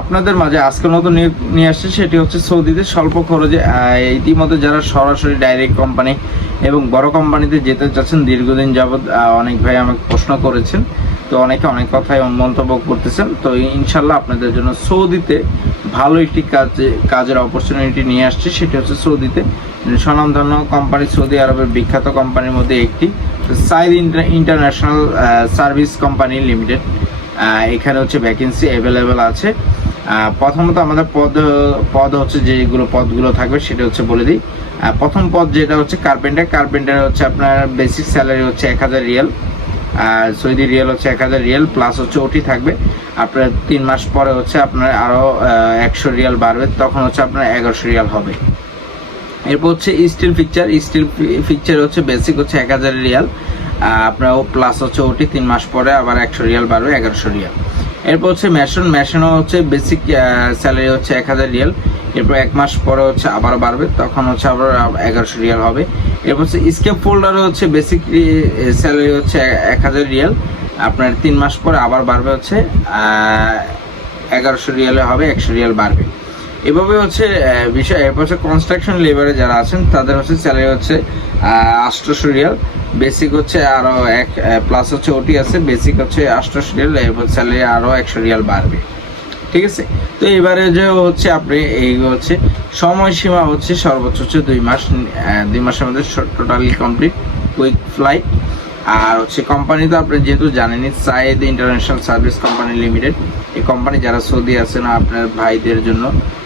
আপনাদের মাঝে আজকে নতুন নিয়োগ নিয়ে আসছে, সেটি হচ্ছে সৌদিতে স্বল্প খরচে ইতিমধ্যে যারা সরাসরি ডাইরেক্ট কোম্পানি এবং বড় কোম্পানিতে যেতে চাচ্ছেন, দীর্ঘদিন যাবৎ অনেক ভাই আমাকে প্রশ্ন করেছেন। তো অনেকে অনেক কথাই মন্তব্য করতেছেন। তো ইনশাল্লাহ আপনাদের জন্য সৌদিতে ভালো একটি কাজে, কাজের অপরচুনিটি নিয়ে আসছে। সেটি হচ্ছে সৌদিতে স্বনামধন্য কোম্পানি সৌদি আরবের বিখ্যাত কোম্পানির মধ্যে একটি Sayed international service company limited এখানে হচ্ছে ভ্যাকেন্সি অ্যাভেলেবেল আছে। প্রথমত আমাদের পদ পদ হচ্ছে যেগুলো পদগুলো থাকবে সেটা হচ্ছে বলে দিই। প্রথম পদ যেটা হচ্ছে কার্পেন্টার কার্পেন্টার হচ্ছে আপনার বেসিক স্যালারি হচ্ছে এক হাজার রিয়াল। আর সৌদি রিয়েল হচ্ছে এক হাজার রিয়েল প্লাস হচ্ছে ওটি থাকবে। আপনার তিন মাস পরে হচ্ছে আপনার আরও একশো রিয়াল বাড়বে, তখন হচ্ছে আপনার এগারোশো রিয়াল হবে। এরপর হচ্ছে স্টিল পিকচার স্টিল পিকচার হচ্ছে বেসিক হচ্ছে এক হাজার রিয়াল। আপনার প্লাস হচ্ছে ওটি তিন মাস পরে আবার একশো রিয়াল বাড়বে, এগারোশো রিয়াল। এরপর হচ্ছে মেশন, মেশনও হচ্ছে বেসিক স্যালারি হচ্ছে এক হাজার রিয়াল। এরপর এক মাস পরে হচ্ছে আবার বাড়বে, তখন হচ্ছে আবার এগারোশো রিয়াল হবে। এরপর হচ্ছে স্কেপ ফোল্ডারও হচ্ছে বেসিক স্যালারি হচ্ছে এক হাজার রিয়াল। আপনার তিন মাস পরে আবার বাড়বে হচ্ছে এগারোশো রিয়ালে হবে, একশো রিয়াল বাড়বে। এভাবে হচ্ছে বিষয়, এরপর হচ্ছে কনস্ট্রাকশন লেবারে যারা আছেন, তাদের হচ্ছে স্যালারি হচ্ছে আষ্টশো রিয়াল। বেসিক হচ্ছে আরও এক প্লাস হচ্ছে ওটি আছে বেসিক হচ্ছে আষ্টশো রিয়াল, এরপর স্যালারি আরও একশো রিয়াল বাড়বে। ঠিক আছে? তো এবারে যে হচ্ছে আপনি এই হচ্ছে, সময়সীমা হচ্ছে সর্বোচ্চ হচ্ছে দুই মাস দুই মাসের মধ্যে টোটালি কমপ্লিট কুইক ফ্লাইট আর হচ্ছে কোম্পানি তো আপনি যেহেতু জানেনই Sayed international service company limited এই কোম্পানি যারা সৌদি আছেন, আপনার ভাইদের জন্য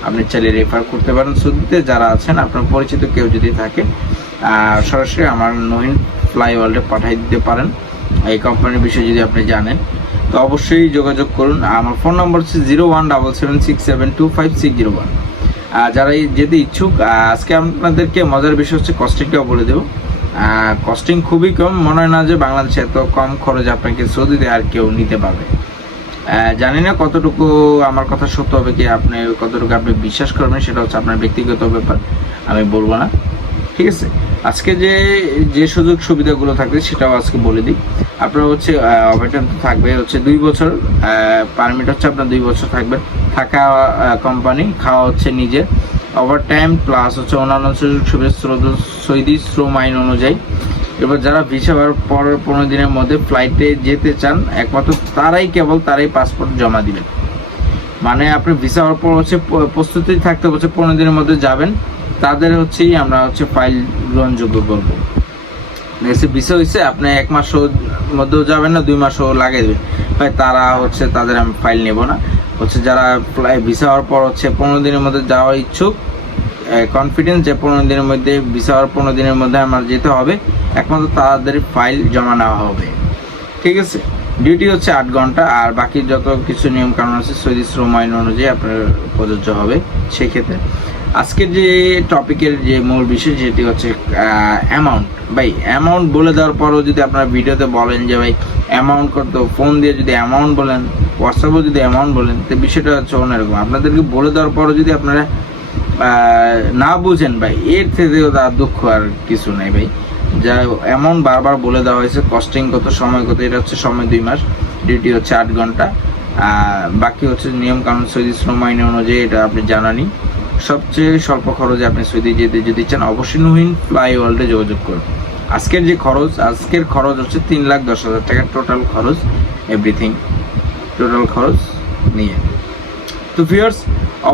আপনি চাইলে রেফার করতে পারেন। সৌদিতে যারা আছেন, আপনার পরিচিত কেউ যদি থাকে সরাসরি আমার নহিন ফ্লাই ওয়ার্ল্ডে পাঠিয়ে দিতে পারেন। এই কোম্পানির বিষয়ে যদি আপনি জানেন, তো অবশ্যই যোগাযোগ করুন। আমার ফোন নম্বর হচ্ছে zero one double seven six seven two five six zero one যারা যেতে ইচ্ছুক আজকে আপনাদেরকে মজার বিষয় হচ্ছে কস্টিংটাও বলে দেবো। কস্টিং খুবই কম। মনে হয় না যে বাংলাদেশে এত কম খরচ আপনাকে সৌদিতে আর কেউ নিতে পারবে। জানি না কতটুকু আমার কথা সত্য হবে কি আপনি, কতটুকু আপনি বিশ্বাস করবেন, সেটা হচ্ছে আপনার ব্যক্তিগত ব্যাপার। আমি বলব না। ঠিক আছে? আজকে যে যে সুযোগ সুবিধাগুলো থাকবে, সেটাও আজকে বলে দিই। আপনার হচ্ছে তো থাকবে হচ্ছে দুই বছর। পারমিট হচ্ছে আপনার দুই বছর থাকবে। থাকা কোম্পানি খাওয়া হচ্ছে নিজের। ওভার টাইম প্লাস হচ্ছে অন্যান্য সুযোগ সুবিধা সৌদি শ্রম আইন অনুযায়ী। এবার যারা ভিসা হওয়ার পরের পনেরো দিনের মধ্যে ফ্লাইটে যেতে চান, একমাত্র তারাই কেবল তারাই পাসপোর্ট জমা দিবেন। মানে আপনি ভিসা হওয়ার পর হচ্ছে প্রস্তুতি থাকতে হচ্ছে পনেরো দিনের মধ্যে যাবেন। তাদের হচ্ছেই আমরা হচ্ছে ফাইল গ্রহণযোগ্য করব। এসে ভিসা হয়েছে আপনি এক মাসও মধ্যেও যাবেন না, দুই মাসও লাগিয়ে দেবেন। তারা হচ্ছে তাদের আমি ফাইল নেব না। হচ্ছে যারা ভিসা হওয়ার পর হচ্ছে পনেরো দিনের মধ্যে যাওয়ার ইচ্ছুক কনফিডেন্স যে পনেরো দিনের মধ্যে ভিসা হওয়ার পনেরো দিনের মধ্যে আমার যেতে হবে, একমাত্র তাদের ফাইল জমা নেওয়া হবে। ঠিক আছে? ডিউটি হচ্ছে আট ঘণ্টা, আর বাকি যত কিছু নিয়ম কানুন আছে সৌদি শ্রম আইন অনুযায়ী আপনার প্রযোজ্য হবে সেক্ষেত্রে। আজকের যে টপিকের যে মূল বিষয় সেটি হচ্ছে অ্যামাউন্ট ভাই অ্যামাউন্ট বলে দেওয়ার পরও যদি আপনারা ভিডিওতে বলেন যে, ভাই অ্যামাউন্ট কত ফোন দিয়ে যদি অ্যামাউন্ট বলেন হোয়াটসঅ্যাপেও যদি অ্যামাউন্ট বলেন, তো বিষয়টা হচ্ছে অন্যরকম। আপনাদেরকে বলে দেওয়ার পরও যদি আপনারা না বুঝেন ভাই, এর থেকেও তার দুঃখ আর কিছু নাই ভাই। যা অ্যামাউন্ট বারবার বলে দেওয়া হয়েছে কস্টিং কত, সময় কত, এটা হচ্ছে সময় দুই মাস ডিউটি হচ্ছে আট ঘণ্টা। বাকি হচ্ছে নিয়ম কানুন সৌদি শ্রম আইন অনুযায়ী এটা আপনি জানানি সবচেয়ে স্বল্প খরচে আপনি সৌদি যেতে যদি চান, অবশ্যই নহিন ফ্লাই ওয়ার্ল্ডে যোগাযোগ করুন। আজকের যে খরচ, আজকের খরচ হচ্ছে তিন লাখ দশ হাজার টাকা টোটাল খরচ এভরিথিং টোটাল খরচ নিয়ে। তো ভিউয়ার্স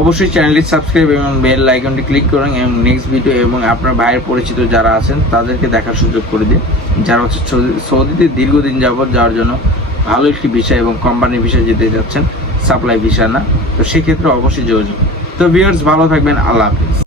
অবশ্যই চ্যানেলটি সাবস্ক্রাইব এবং বেল আইকনটি ক্লিক করুন এবং নেক্সট ভিডিও এবং আপনার ভাইয়ের পরিচিত যারা আছেন, তাদেরকে দেখার সুযোগ করে দিন। যারা হচ্ছে সৌদিতে দীর্ঘদিন যাবৎ যাওয়ার জন্য ভালো একটি বিষয় এবং কোম্পানির বিষয় যেতে যাচ্ছেন সাপ্লাই ভিসা না, তো সেক্ষেত্রে অবশ্যই যোগাযোগ তো ভিউয়ার্স ভালো থাকবেন, আল্লাহ হাফিজ।